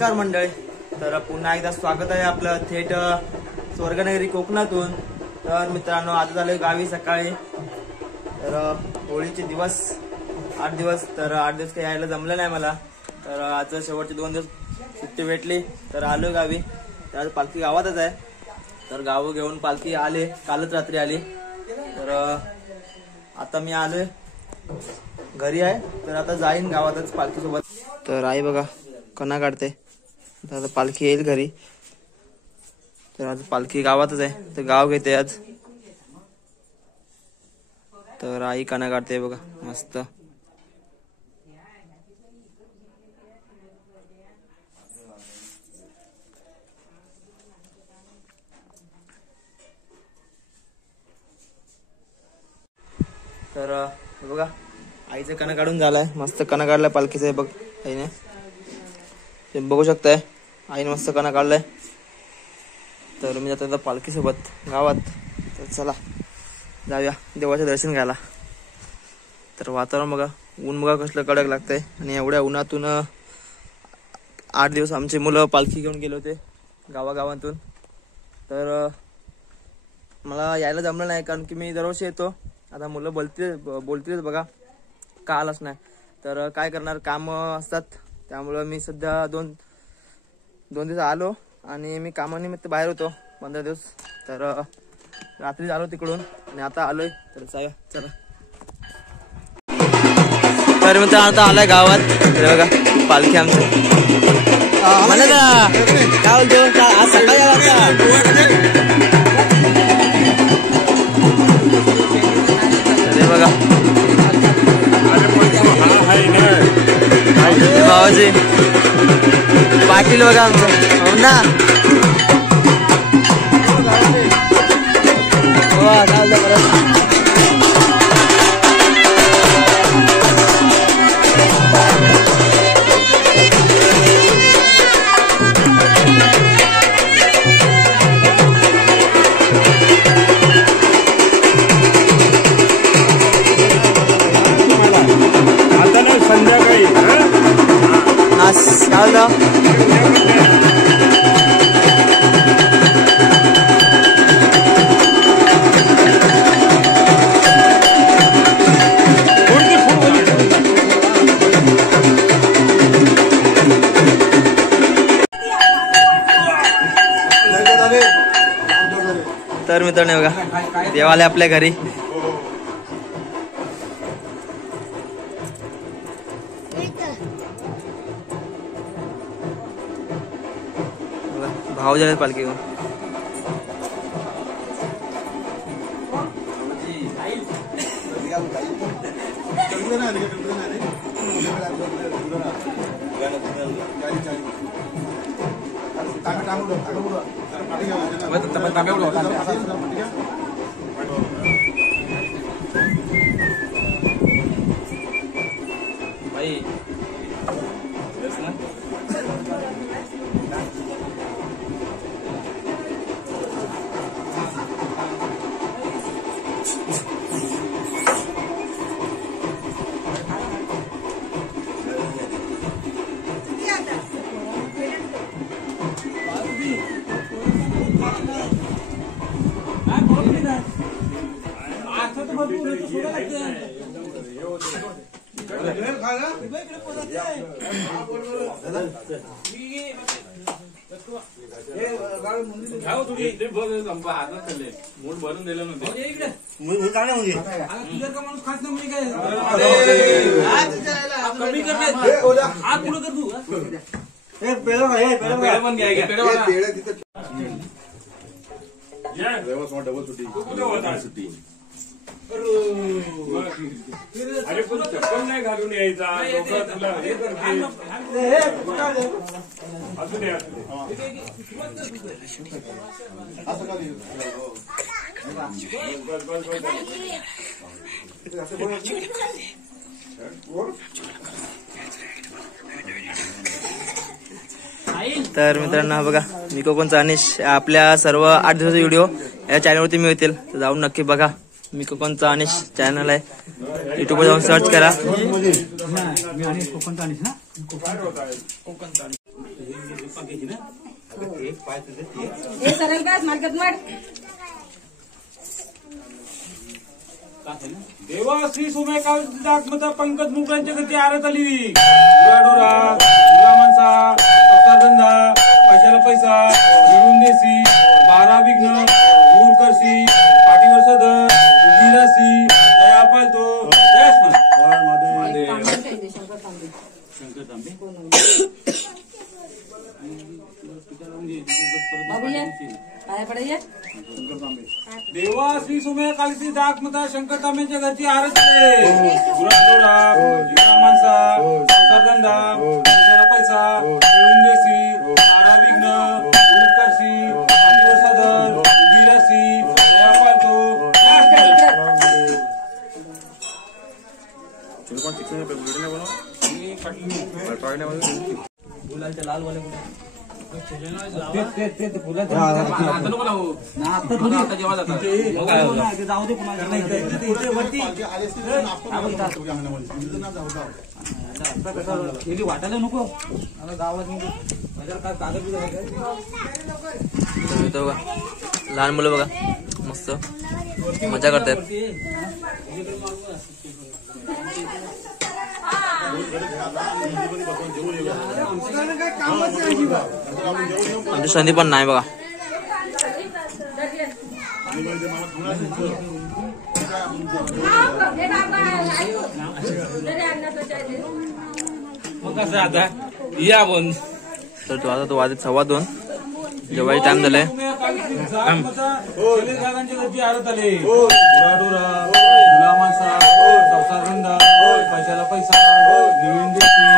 नमस्कार मंडळी. तर पुन्हा एकदा स्वागत आहे आपलं थेट स्वर्गनगरी कोकणातून. तर मित्रांनो, आज झालोय गावी सकाळी. तर होळीचे दिवस 8 दिवस, तर 8 दिवस काही यायला जमलं नाही मला. तर आज शेवटचे 2 दिवस सुट्टी भेटली तर आलो गावी. तर आज पालखी गावातच आहे. तर गाव घेऊन पालखी आले, कालच रात्री आली. तर आता मी आलोय घरी आहे. तर आता जाईन गावातच पालखी सोबत. तर आई बघा कणा काढते. तर आता पालखी येईल घरी. तर आज पालखी गावातच आहे, तर गाव घेते आज. तर आई कणा काढते बघा मस्त. तर बघा आईचं कणा काढून झालाय, मस्त कणा काढलाय पालखीचा आहे बघ आईने. ते बघू शकताय आईने मस्त कणा काढलाय. तर मी जातो पालखी सोबत गावात. तर चला जाऊया देवाचं दर्शन घ्यायला. तर वातावरण बघा, ऊन बघा कसलं कडक लागतंय. आणि एवढ्या उन्हातून 8 दिवस आमची मुलं पालखी घेऊन गेले होते गावागावांतून. तर मला यायला जमलं नाही, कारण की मी दरवर्षी येतो. आता मुलं बोलतीच बघा का आलाच नाही. तर काय करणार, काम असतात. त्यामुळं मी सध्या दोन दिवस आलो. आणि मी कामानिमित्त बाहेर होतो 15 दिवस. तर रात्री आलो तिकडून आणि आता आलोय. तर चला. तर मी तर आता आलाय गावात. तर बघा पालखी आमचं मला काय बोलतो आज सकाळी बघा भावाजी पाटील बघा हो ना. संध्याकाळी तर मित्रांनो बघा देवालय आपल्या घरी. भाव झाले पालखी घेऊन. मूड भरून दिलं नव्हते. अरे पण चप्पल नाही घालून यायचा. तुला हे करते असू दे तर मित्रांनो बघा मी कोकणचा अनिश. आपल्या सर्व 8 दिवसाचे व्हिडिओ या चॅनलवरती मिळतील, तर जाऊन नक्की बघा. मी कोकणचा अनिश चॅनल आहे, युट्यूबवर जाऊन सर्च करा. हे सरळ काय मार्केट मार देवा श्री सोमेकाल दाखमता पंकज मुगलांच्या गती आरत आली डोरा माणसा धंदा पैशाला पैसा मिळून देसी 12 विघ्न दूर करशी पाठीवर सदर उभी राशी दया पालतो शंकर तांबे बाबू ये काय पडे देवा श्री सोम्या कालची दाखमता शंकर तांब्यांच्या घरची आरती डोरा माणसा धंदा पैशाला पैसा मिळून देसी 12 विघ्न दूर करशी पाठीवर सदर उभी राशी दया पालतो फुलांच्या लाल वाले वाटायला नको गावात बघा लहान मुलं बघा मस्त मजा करतात. आमची संधी पण नाही बघा. मग कसं आता या बन तर तो आता तो वाजत 2:15 जेवायचा टाइम झालाय. पैशाला पैसा मिळून देशी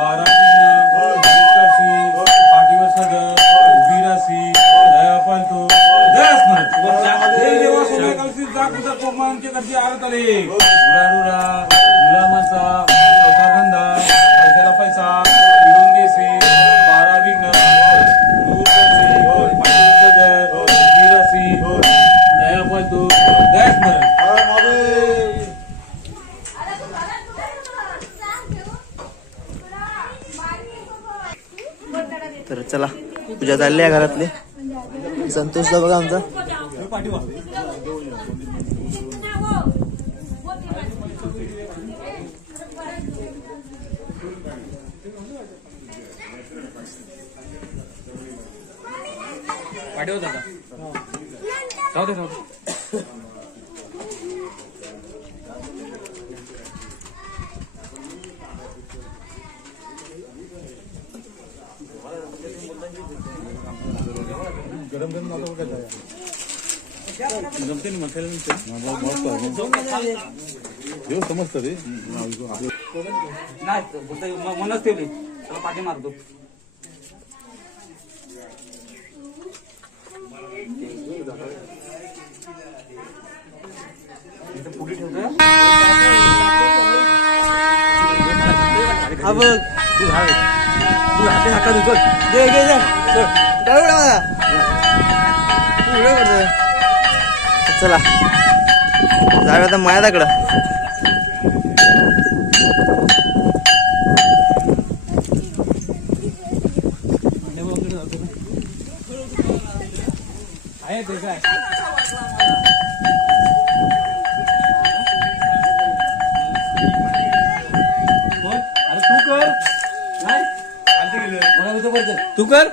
12 पाठीवर सदर उभी राशी दया पालतो जेव्हा सोमेकालची जागृता कोकमांच्या गर्दी आरत आले गुराडुरा मुला माणसा चौथा धंदा पैशाला पैसा मिळून देशी 12 विघ्न दूर करशी पाठीवर सदर उभी राशी दया पालतो दया स्मरण. तर चला पूजा चालली आहे घरातली. संतोषला बघा आमचा पाठवत आता राहू दे समजत रे नाही मनच ठेवली पाठी मारतो. पुढे ठेवतोय हा बघ तू हाते हाका धुतो दे घे जा काय उडा मला तू उडा करतोय. चला जाऊया आता मायादाकडं. आहे ते काय तू कर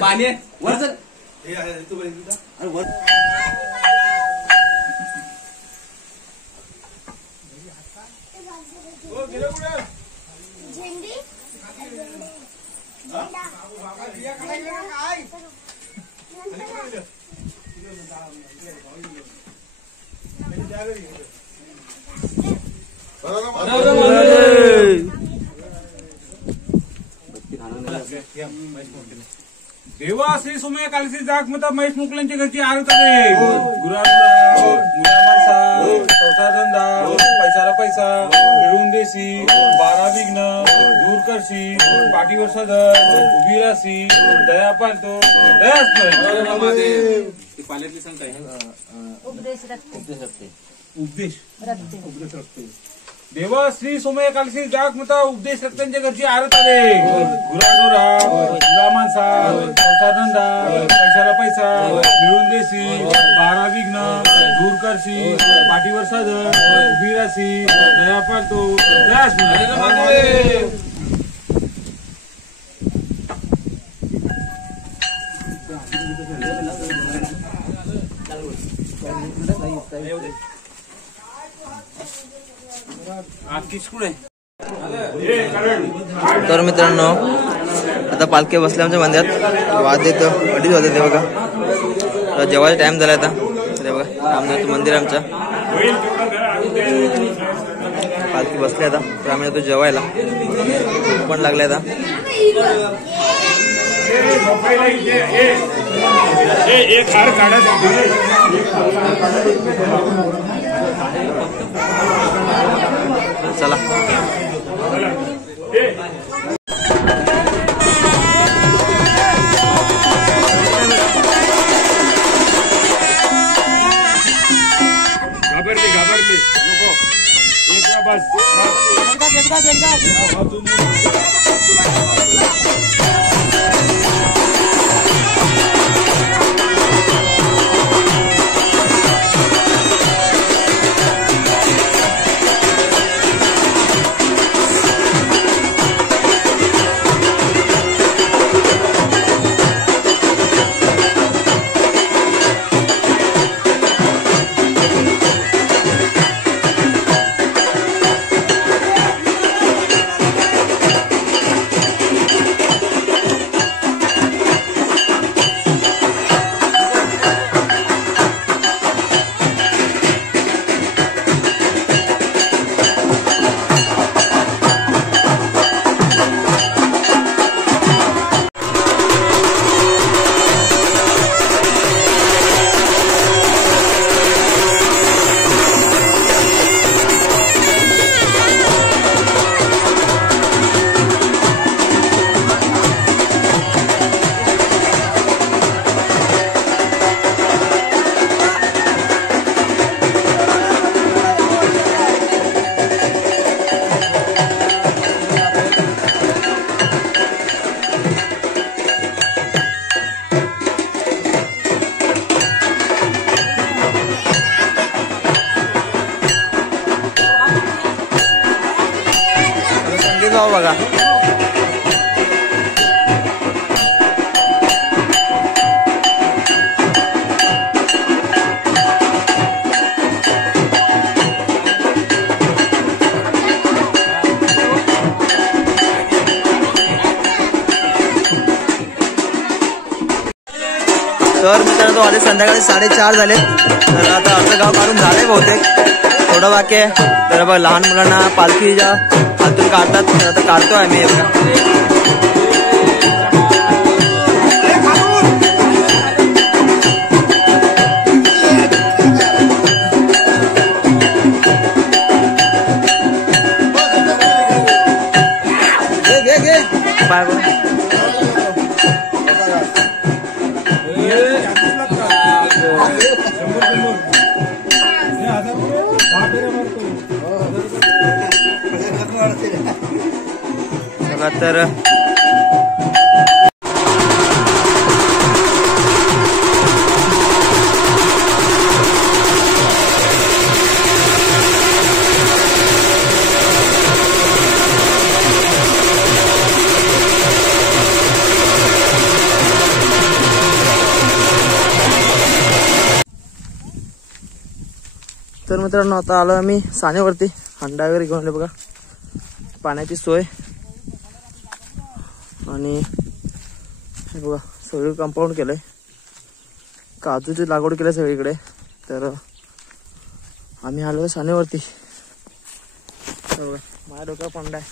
पाणी देवा श्री सोम्या कालची जागमता महेश मुकलांच्या घरची आरत आले गुराडुरा मुला माणसा चौथा धंदा पैशाला पैसा मिळून देशी 12 विघ्न दूर करशी पाठीवर सदर उभी राशी दया पालतो दया स्मरण. पाल्यातली सांगताय उपदेश रक्ते उपदेश रक्ते देवा श्री सोमय कालसी जाग मता उपदेश रक्तांच्या घरची आरत आले गुराढोरा मुला माणसा संसार धंदा पैशाला पैसा मिळून देशी 12 विघ्न दूर करशी पाठीवर साधन उभी राशी दया पाळतो तर मित्रांनो आता पालखी बसल्या आमच्या मंदिरात वाजत 2:30 वाजले बघा. तर जेवायचा टाइम झाला आता. तर बघा रामदेवचं मंदिर आमच्या पालखी बसली आता. तर आम्ही येतो जेवायला. पण लागले आता. चला घाबरली लोक एक बस जाऊ बघा. तर मित्रांनो आले संध्याकाळी 4:30 झाले. तर आता आपलं गाव काढून झालंय बहुतेक. थोडं बाकी आहे. तर बघ लहान मुलांना पालखीच्या हातून काढतात. तर आता काढतोय आम्ही तर मित्रांनो आता आलो आम्ही सानेवरती. हंडा वगैरे घेऊन आले बघा. पाण्याची सोय आणि हे बघा सगळं कंपाऊंड केलंय. काजूची लागवड केली सगळीकडे. तर आम्ही आलो सानेवरती. तर बघा माझ्या डोक्यावर पंडा आहे.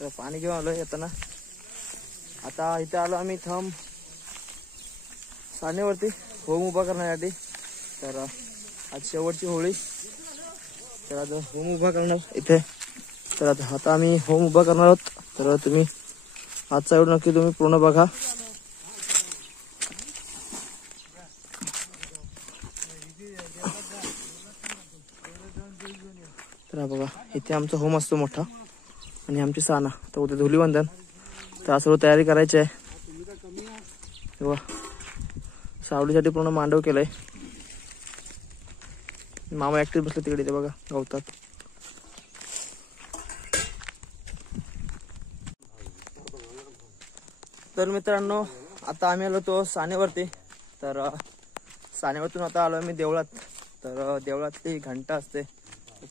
तर पाणी घेऊन आलोय येताना. आता इथे आलो आम्ही थंब सानेवरती होम उभा करण्यासाठी. तर आज शेवटची होळी. तर आता होम उभा करणार इथे. तर आता आम्ही होम उभा करणार आहोत. तर तुम्ही आजचा व्हिडिओ नक्की तुम्ही पूर्ण बघा. तर हा बघा इथे आमचा होम असतो मोठा आणि आमची साना तर उद्या धुलीवंदन तर आज सर्व तयारी करायची आहे. बघा सावलीसाठी पूर्ण मांडव केलंय. मामा ऍक्टिव्ह बसले तिकडे ते बघा गवतात. तर मित्रांनो आता आम्ही आलो तो सानेवरती. तर सानेवरतून आता आलो आम्ही देवळात. तर देवळातली घंटा असते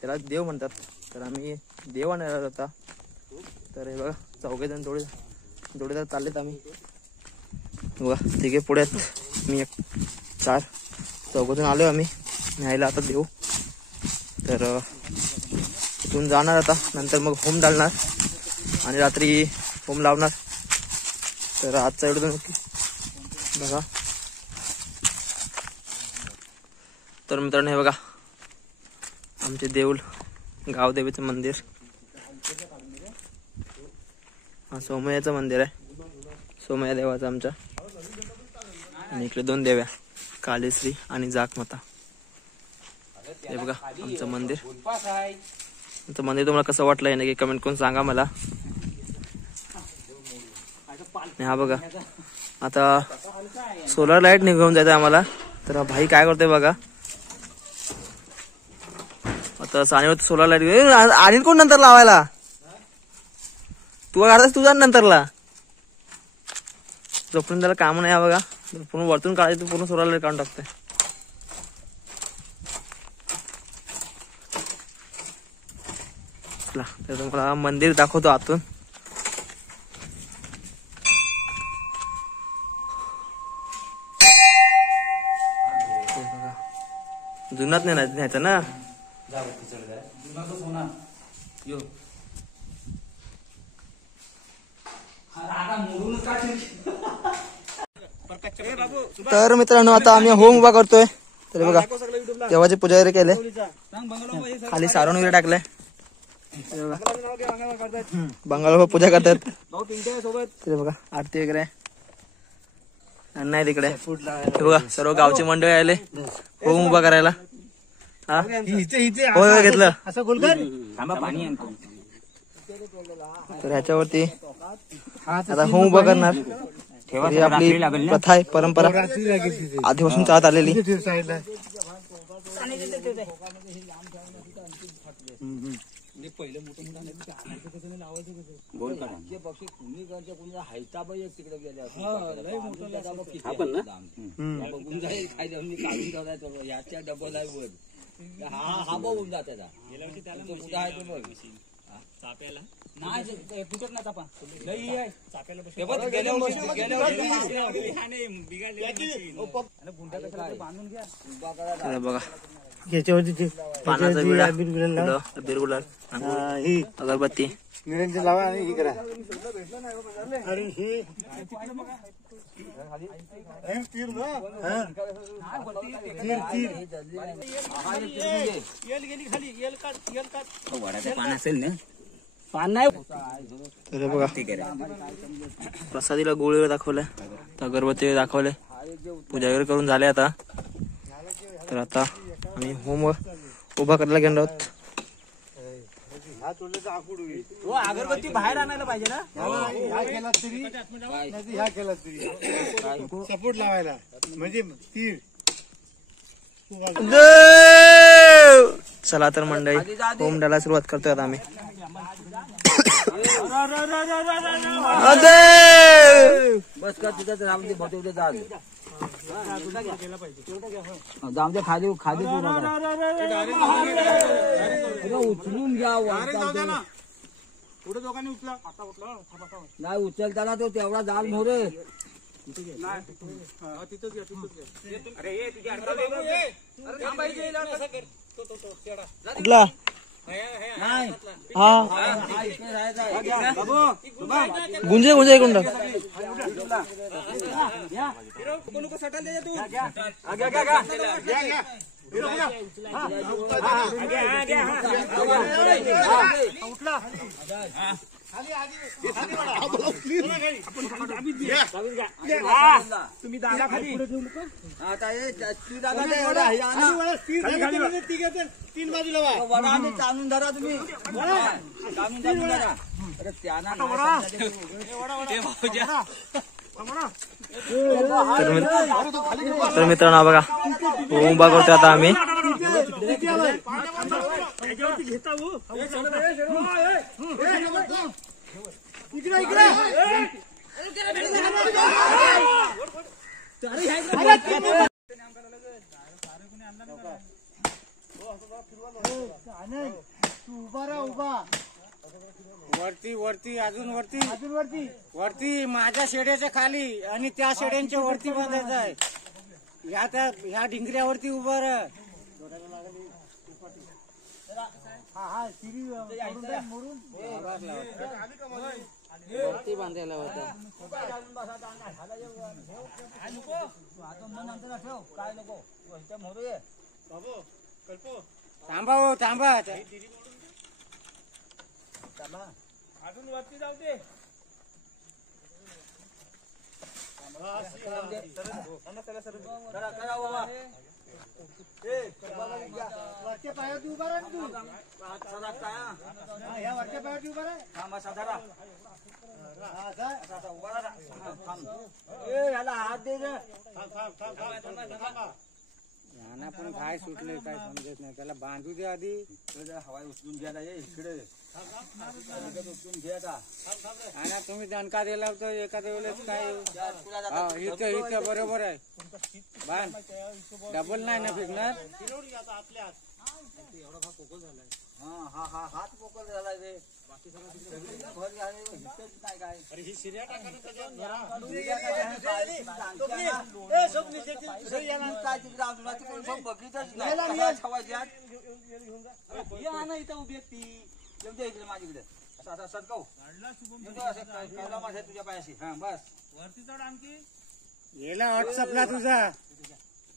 त्याला देव म्हणतात. तर आम्ही देव आणायला आलो होता. तर हे बघा चौघेजण जोडीदार चाललेत आम्ही. बघा तिघे पुढे आहेत मी एक 4 चौघजण आलो आम्ही न्यायला आता देव. तर इथून जाणार आता नंतर मग होम डालणार आणि रात्री होम लावणार. तर आजचा व्हिडिओ नक्की बघा. तर मित्रांनो हे बघा आमचे देऊळ गावदेवीचं मंदिर. हा सोमय्याचं मंदिर आहे. सोमय्या देवाचं आमच्या. आणि इकडे 2 देव्या कालीश्री आणि जाकमाता. हे बघा आमचं मंदिर. आमचं मंदिर तुम्हाला कसं वाटलं आहे नक्की कमेंट करून सांगा मला. हा बघा आता सोलर लाईट निघून जायचं आम्हाला. तर भाई काय करतोय बघा आता सानेवर सोलर लाईट आणि कोण नंतर लावायला तू काढतास तुझा नंतरला जोपर्यंत त्याला काम नाही. बघा पूर्ण वरतून काढायचं पूर्ण सोलर लाईट काढून टाकतोय. तर तुम्हाला मंदिर दाखवतो आतून. जुनात नाही न्यायचं ना. तर मित्रांनो आता आम्ही होम उभा करतोय. तर बघा देवाची पूजा वगैरे केले. खाली सारण वगैरे टाकलंय. बंगाल पूजा करतात. तर बघा आरती वगैरे नाही तिकडे. बघा सर्व गावची मंडळी आले होम उभा करायला. हा होय घेतलं. तर ह्याच्यावरती आता होम उभा करणार. ही आपली प्रथा आहे परंपरा आधीपासून चालत आलेली. बघा पानाचा विडा बिरगुलाल अगरबत्ती तर बघा प्रसादीला गोळी वगैरे दाखवल्या. अगरबत्ती दाखवले. पूजा वगैरे करून झाले आता. तर आता आम्ही होम उभा करायला गेलो आहोत. अगरबत्ती बाहेर आणायला पाहिजे ना. सपोर्ट लावायला म्हणजे तीर. चला तर मंडळी होम डाला सुरुवात करतोय आता आम्ही. बस का तिथं रामदे भटवते जाल जामदे खाली खाली उचलून घ्या. नाही उचलताना तो तेवढा जाल मोरे. कुठला हा गुंजे गुंजे कोणता तुम्ही दादा खाली आता हे तू दादा ते एवढा हे आणा. तीन बाजूला वा. वडा आणि ताणून धरा तुम्ही ताणून धरा. अरे त्यांना तर मित्रांनो बघा उभा करतो आता आम्ही. वरती वरती अजून वरती अजून वरती वरती माझ्या शेड्याच्या खाली आणि त्या शेड्यांच्या वरती बांधायचं आहे. ह्या डिंगऱ्यावरती उभं राहा. वरती बांधायला होता. काय नको थांबा हो थांबा. अजून वरती जाऊ दे. करा बाबा. वरच्या पायावरती उभा राहा तू. ह्या वरच्या पायावरती उभा राहा. याला हात दे रे. यांना पण काय सुटले काय समजत नाही. त्याला बांधू दे आधी. हवा उचलून घ्या इकडे उचलून घ्या का. आणि तुम्ही दणका दिला तर एखाद्या वेळेस काय इथं इथं बरोबर आहे. बांध डबल नाही ना फिरणार. हात पोकळ झालाय रे. माझ्याकडे सडकव तुझ्या पायाशी. हा बस वरती चढ आणखी. गेला व्हॉट्सअपला तुझा.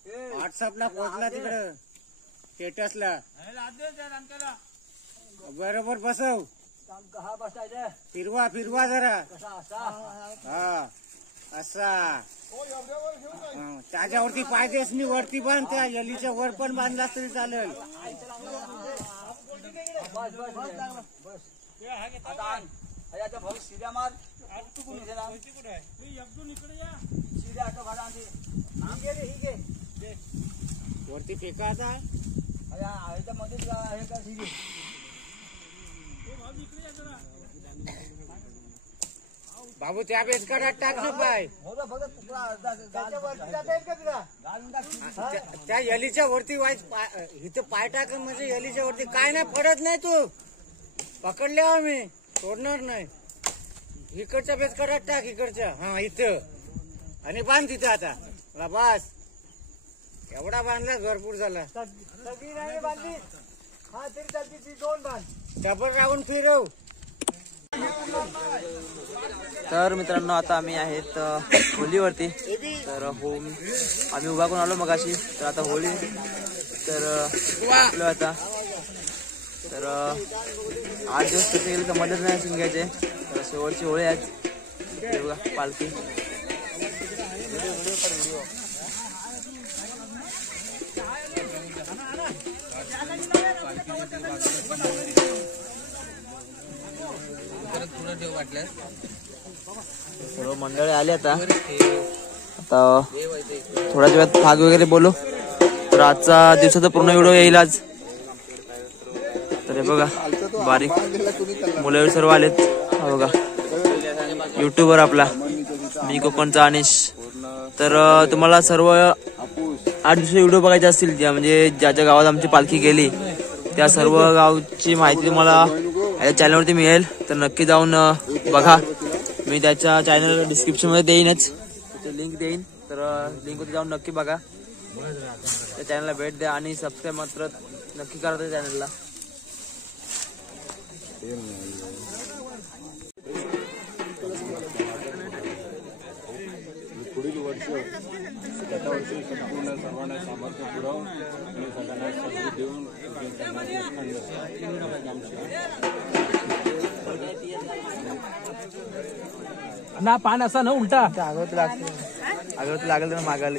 व्हॉट्सअपला पोहोचला तिकडं स्टेटसला. बरोबर बसव. हा बसायचं. फिरवा जरा. हा असा त्याच्यावरती पायदेस मी वरती बांध. त्या यलीच्या वर पण बांधलास तरी चालेल. शिऱ्या मार. वरती फेका आता. मध्ये हे का ठीक आहे. बाबू त्या बेसकडात टाक ना पाय. त्या यलीच्या वरती इथं पाय टाक म्हणजे यलीच्या वरती काय नाही पडत नाही. तू पकडले आम्ही सोडणार नाही. इकडच्या बेसकडात टाक इकडच्या. हा इथं आणि बांध तिथं आता. बस एवढा बांधला भरपूर झाला. सगळी नाही बांधली. हा तरी चालते ती दोन बांध. डबल राऊंड फिरव. तर मित्रांनो आता आम्ही आहेत होलीवरती. तर आम्ही उभा करून आलो मगाशी. तर आता होळी तर आता तर 8 दिवस कसे गेले समजत नाही शिंग्याचे. तर शेवटची होळी आज बघा पालखी. सर्व मंडळी आले आता थोड्याच वेळात भाग वगैरे बोलू. तर आजचा दिवसाचा पूर्ण व्हिडिओ येईल आज. तर हे बघा बारीक मुलं सर्व आलेत. हा बघा युट्यूबर आपला मी कोकणचा अनिश. तर तुम्हाला सर्व 8 दिवसाचे व्हिडिओ बघायचे असतील ज्या म्हणजे ज्या ज्या गावात आमची पालखी गेली त्या सर्व गावची माहिती तुम्हाला या चॅनलवरती मिळेल. तर नक्की जाऊन बघा. मी त्याच्या चॅनल डिस्क्रिप्शन मध्ये देईनच लिंक देईन. तर लिंक वरती जाऊन नक्की बघा. त्या चॅनलला भेट द्या आणि सबस्क्राईब मात्र नक्की करा त्या चॅनलला. पुढील वर्ष गत वर्षी संपूर्ण सर्वांना सामर्थ्य पुरवून आणि सगळ्यांना संधी देऊन काम ना पान असा ना उलटा अगरबत्ती लागेल तर मागायला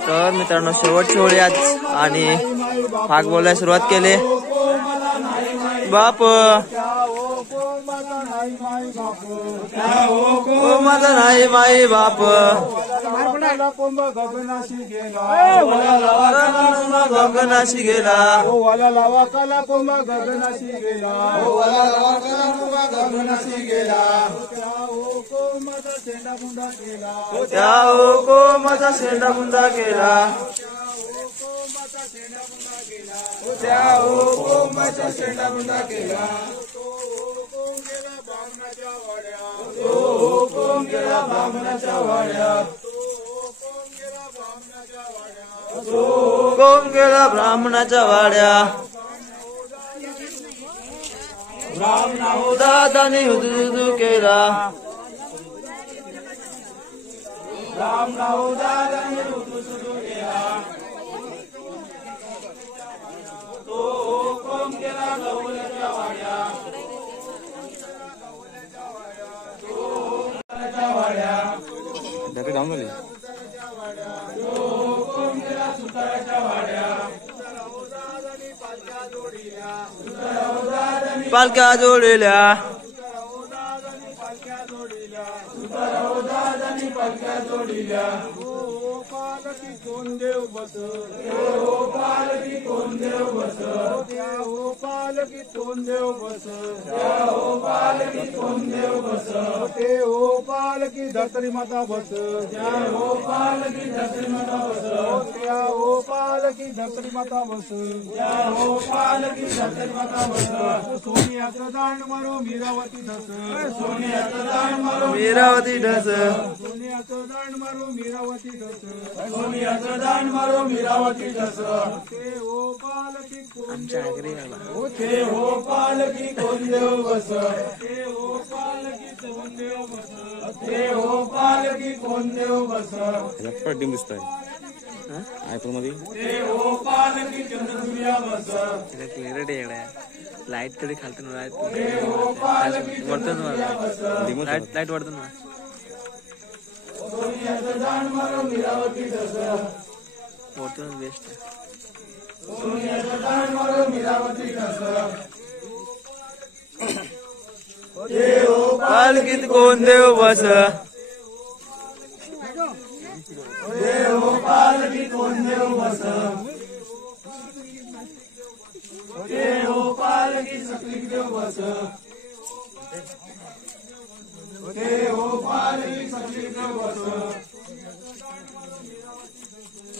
तर मित्रांनो शेवटची होळी आज आणि भाग बोलायला सुरुवात केली. बाप ओ माझा नाही माई बाप कोंब गगनाशी गेला गगनाशी गेला वाला लावा काला कोंब गगनाशी गेला गगनाशी गेला कोंबाचा शेंडा बुंडा केला त्या ओ को माझा शेंडा बुंदा केला त्या ओ कोंबाचा शेंडा बुंडा केला कोण गेला बामणाच्या वाड्यात कोण गेला ब्राह्मणाच्या वाड्या दादाने हुदू केला पालख्या जोडल्या पालकी कोण देव बस पालकी कोण देव बस पालकी कोण देव बस पालकी कोण देव बस ते हो पालकी धरतरी माता बस पालकी धरतरी माता बस त्या हो पालकी धरतरी माता बस पालकी धरतरी माता बस सोनियाचं दांड मारो मीरावती धस सोनियाचं दांड मारो मीरावती ढस सोनियाचं दांड मारो मीरावती धस सोनियाचं दांड मारो मीरावती धस ते हो पालकी कोण ते हो पालकी कोण देव बस ते हो पालकी कोण देव बस ते हो पालकी कोण देव बस डिम दिसतोय आयफोन मध्ये ते हो पालकी चंद्रसूर्या बस क्लिअरिटी आहे लाईट कधी खालतो ना लाईट पालकी लाईट वाढतो ना सोनियाचं दांड मारो मीरावती धस वरतो बेस्ट सोनियाचं दांड मारो मीरावती धस ते हो पालखीत कोण देव बस पालकी कोण देव बस ते हो पालकी सकली देव बस ते हो पालकी सकली देव बस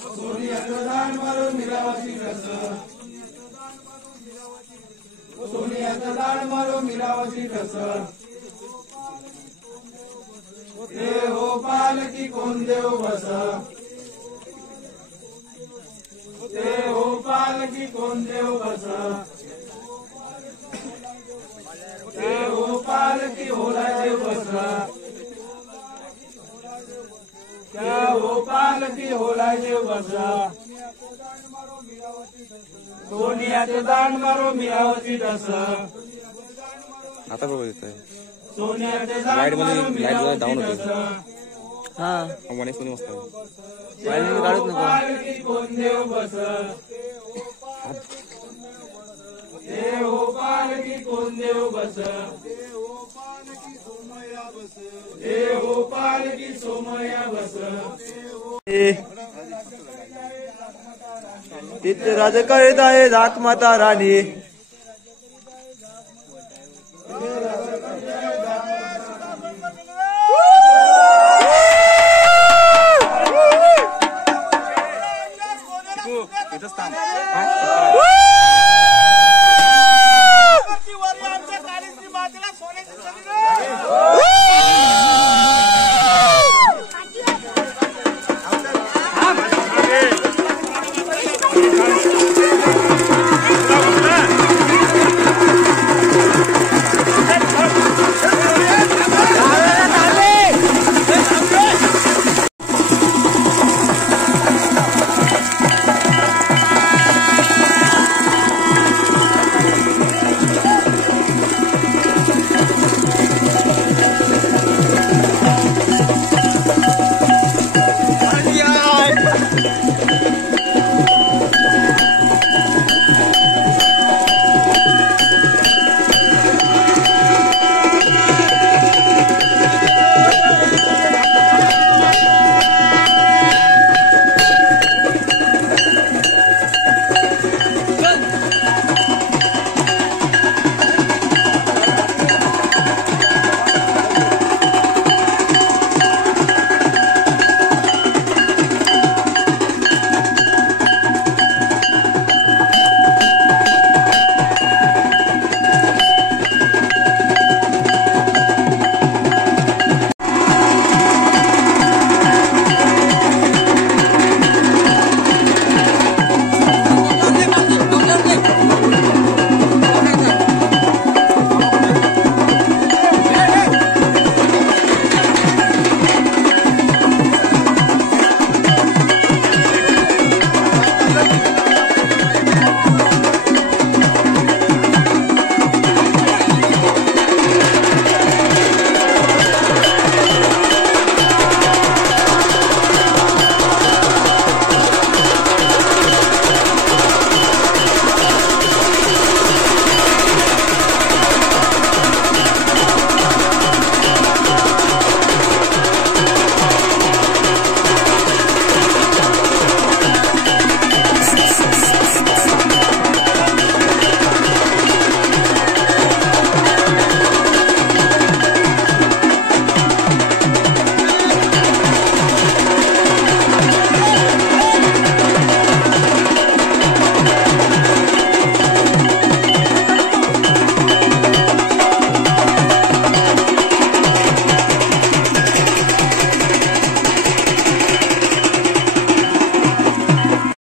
सोनियाचं दांड मारो मीरावती धस सोनियाचं दांड मारो मीरावती धस ते हो पालकी कोण देव बस ते हो पालकी कोण देव बस ते हो पालकी होला देव बस त्या हो पालकी होला देव बस सोनियाचं दांड मारो मीरावती धस आता बरोबर येतोय सोनियाचं लाईट दांड मध्ये मारो लाईट डाऊन मीरावती होते धस हा वने सोनी मस्त आहे काढूच नको पालकी कोण देव बस ते हो पालकी कोण देव बस ते हो पालकी सोमया बस तिथे राज करीत आहे झाक माता राणी इथंच थांब